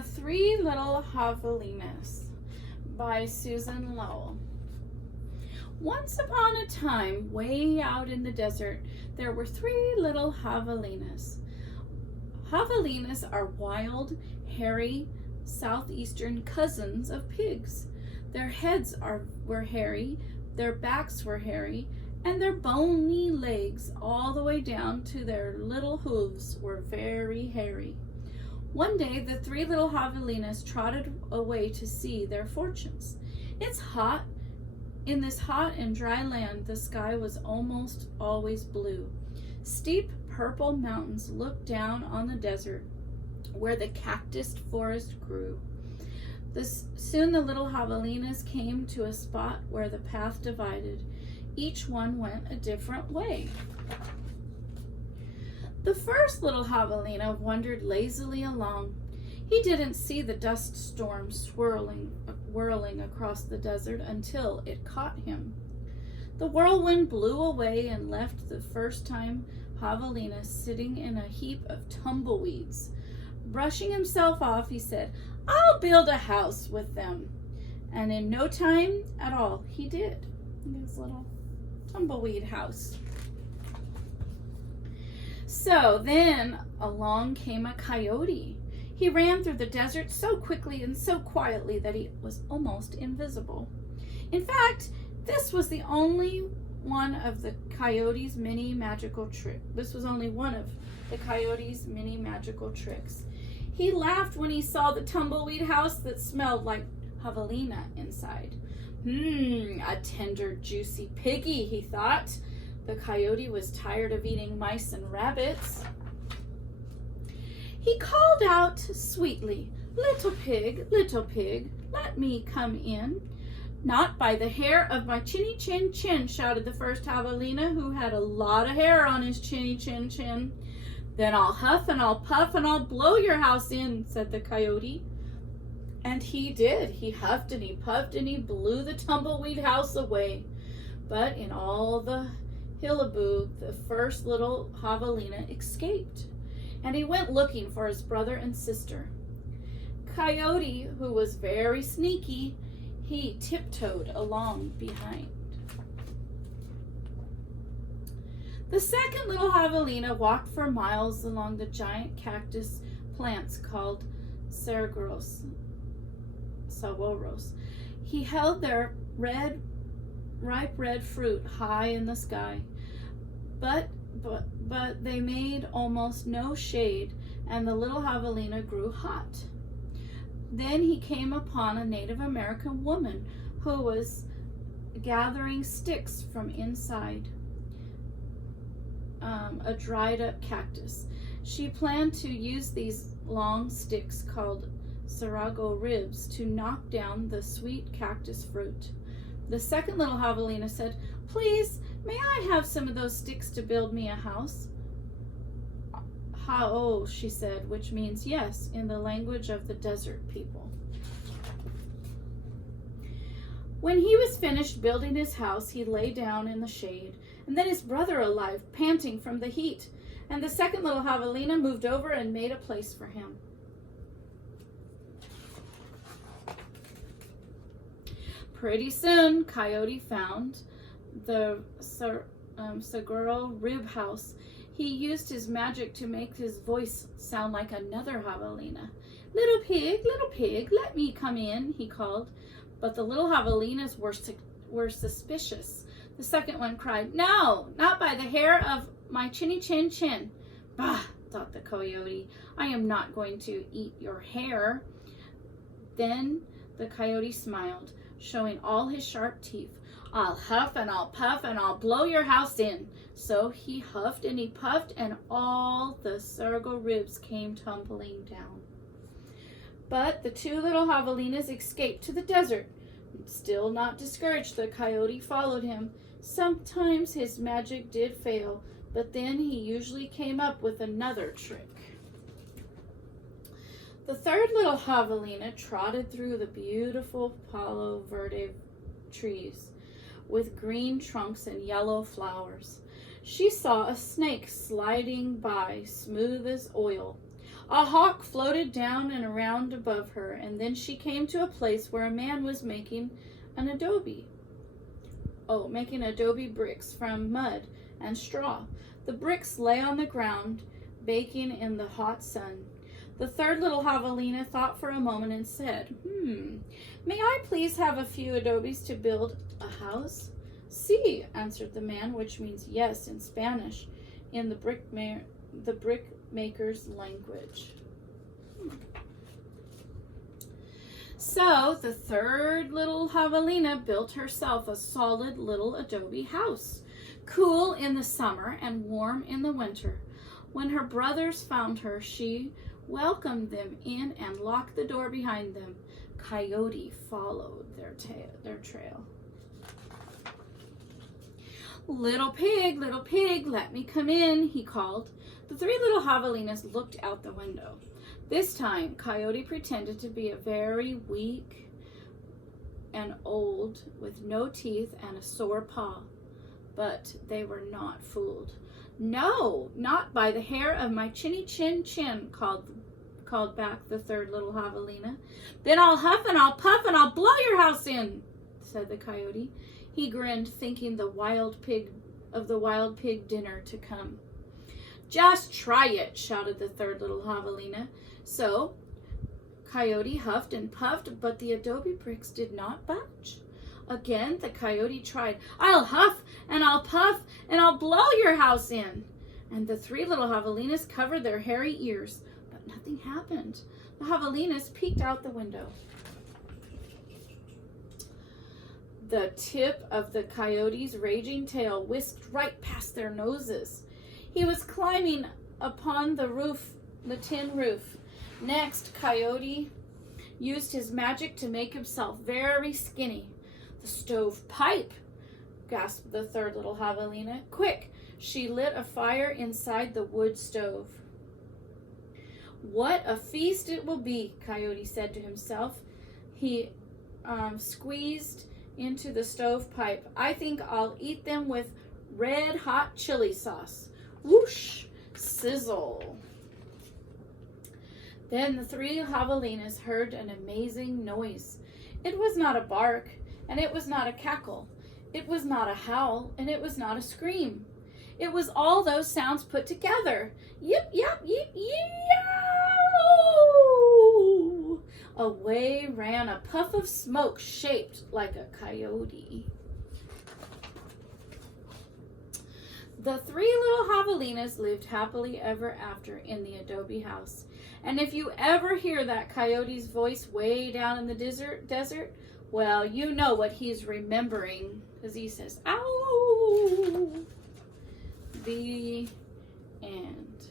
The Three Little Javelinas by Susan Lowell. Once upon a time, way out in the desert, there were three little javelinas. Javelinas are wild, hairy, southeastern cousins of pigs. Their heads were hairy, their backs were hairy, and their bony legs all the way down to their little hooves were very hairy. One day, the three little javelinas trotted away to see their fortunes. It's hot. In this hot and dry land, the sky was almost always blue. Steep purple mountains looked down on the desert where the cactus forest grew. Soon the little javelinas came to a spot where the path divided. Each one went a different way. The first little javelina wandered lazily along. He didn't see the dust storm whirling across the desert until it caught him. The whirlwind blew away and left the first-time javelina sitting in a heap of tumbleweeds. Brushing himself off, he said, "I'll build a house with them." And in no time at all, he did. His little tumbleweed house. So then along came a coyote. He ran through the desert so quickly and so quietly that he was almost invisible. In fact, this was only one of the coyote's many magical tricks. He laughed when he saw the tumbleweed house that smelled like javelina inside. A tender, juicy piggy, he thought. The coyote was tired of eating mice and rabbits. He called out sweetly, little pig, let me come in." "Not by the hair of my chinny chin chin," shouted the first javelina, who had a lot of hair on his chinny chin chin. "Then I'll huff and I'll puff and I'll blow your house in," said the coyote. And he did. He huffed and he puffed and he blew the tumbleweed house away. But in all the hillaboo, the first little javelina escaped, and he went looking for his brother and sister. Coyote, who was very sneaky, he tiptoed along behind. The second little javelina walked for miles along the giant cactus plants called saguaros. He held their ripe red fruit high in the sky, but they made almost no shade, and the little javelina grew hot. Then he came upon a Native American woman who was gathering sticks from inside a dried up cactus. She planned to use these long sticks called saguaro ribs to knock down the sweet cactus fruit. The second little javelina said, "Please, may I have some of those sticks to build me a house?" "Ha-oh," she said, which means yes in the language of the desert people. When he was finished building his house, he lay down in the shade, and then his brother arrived, panting from the heat, and the second little javelina moved over and made a place for him. Pretty soon, Coyote found the saguaro rib house. He used his magic to make his voice sound like another javelina. Little pig, let me come in," he called. But the little javelinas were suspicious. The second one cried, "No, not by the hair of my chinny chin chin." "Bah," thought the coyote, "I am not going to eat your hair." Then the coyote smiled, showing all his sharp teeth. "I'll huff and I'll puff and I'll blow your house in." So he huffed and he puffed, and all the saguaro ribs came tumbling down. But the two little javelinas escaped to the desert. Still not discouraged, the coyote followed him. Sometimes his magic did fail, but then he usually came up with another trick. The third little javelina trotted through the beautiful Palo Verde trees with green trunks and yellow flowers. She saw a snake sliding by, smooth as oil. A hawk floated down and around above her, and then she came to a place where a man was making adobe bricks from mud and straw. The bricks lay on the ground, baking in the hot sun. The third little javelina thought for a moment and said, may I please have a few adobes to build a house? Sí, answered the man, which means yes in Spanish, in the brickmaker's language. So the third little javelina built herself a solid little adobe house, cool in the summer and warm in the winter. When her brothers found her, she welcomed them in and locked the door behind them. Coyote followed their trail. Little pig, let me come in, he called. The three little javelinas looked out the window. This time, Coyote pretended to be a very weak and old, with no teeth and a sore paw. But they were not fooled. No, not by the hair of my chinny chin chin, called back the third little javelina. Then I'll huff and I'll puff and I'll blow your house in, said the coyote. He grinned, thinking of the wild pig dinner to come. Just try it, shouted the third little javelina. So Coyote huffed and puffed, but the adobe bricks did not budge. Again, the coyote tried. I'll huff and I'll puff and I'll blow your house in. And the three little javelinas covered their hairy ears, but nothing happened. The javelinas peeked out the window. The tip of the coyote's raging tail whisked right past their noses. He was climbing upon the tin roof. Next, Coyote used his magic to make himself very skinny. The stove pipe, gasped the third little javelina. Quick, she lit a fire inside the wood stove. What a feast it will be, Coyote said to himself. He squeezed into the stovepipe. I think I'll eat them with red hot chili sauce. Whoosh! Sizzle! Then the three javelinas heard an amazing noise. It was not a bark, and it was not a cackle. It was not a howl, and it was not a scream. It was all those sounds put together. Yip, yap, yip, yow! Away ran a puff of smoke shaped like a coyote. The three little javelinas lived happily ever after in the adobe house. And if you ever hear that coyote's voice way down in the desert, well, you know what he's remembering, because he says, ow! The end.